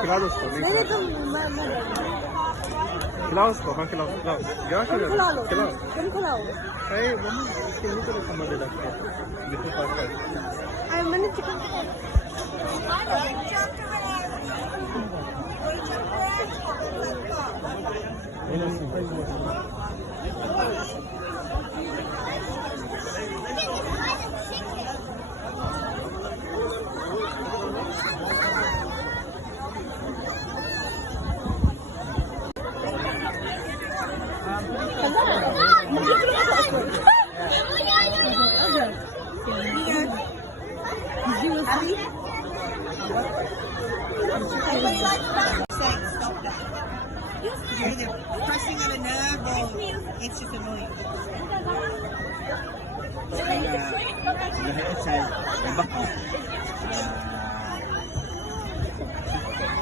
खिला दो उसको, नहीं खिलाओ उसको, हाँ खिलाओ खिलाओ, क्या खिलाओ खिलाओ। अरे मम्मी इसके नहीं तो खाना दे रखा है, बिल्कुल पास कर। मैंने chicken pressing on a nerve or it's just annoying.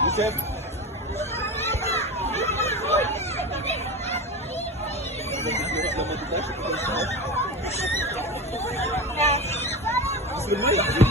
Yusuf.